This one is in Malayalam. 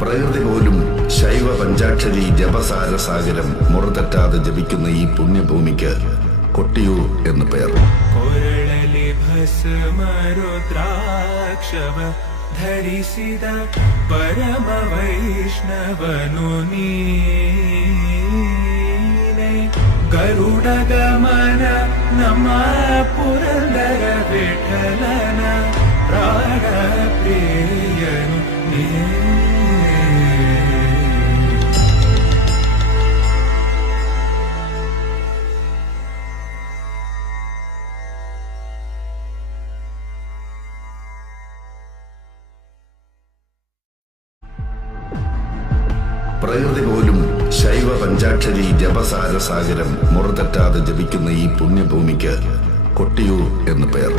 പ്രകൃതി പോലും ശൈവ പഞ്ചാക്ഷരി ജപസാര സാഗരം മുറതെറ്റാതെ ജപിക്കുന്ന ഈ പുണ്യഭൂമിക്ക് കൊട്ടിയൂർ എന്ന് പേർ. ധരിಸಿದ ಪರಮ ವೈಷ್ಣವನು ನೀನೆ. ಗರುಡ ಗಮನ ನಮ್ಮ ಪುರಂದರ ವಿಠಲನ ಪ್ರಾಣ ಪ್ರಿಯನು ನೀ. പ്രകൃതി പോലും ശൈവ പഞ്ചാക്ഷരി ജപസാര സാഗരം മുറതെറ്റാതെ ജപിക്കുന്ന ഈ പുണ്യഭൂമിക്ക് കൊട്ടിയൂർ എന്ന് പേർ.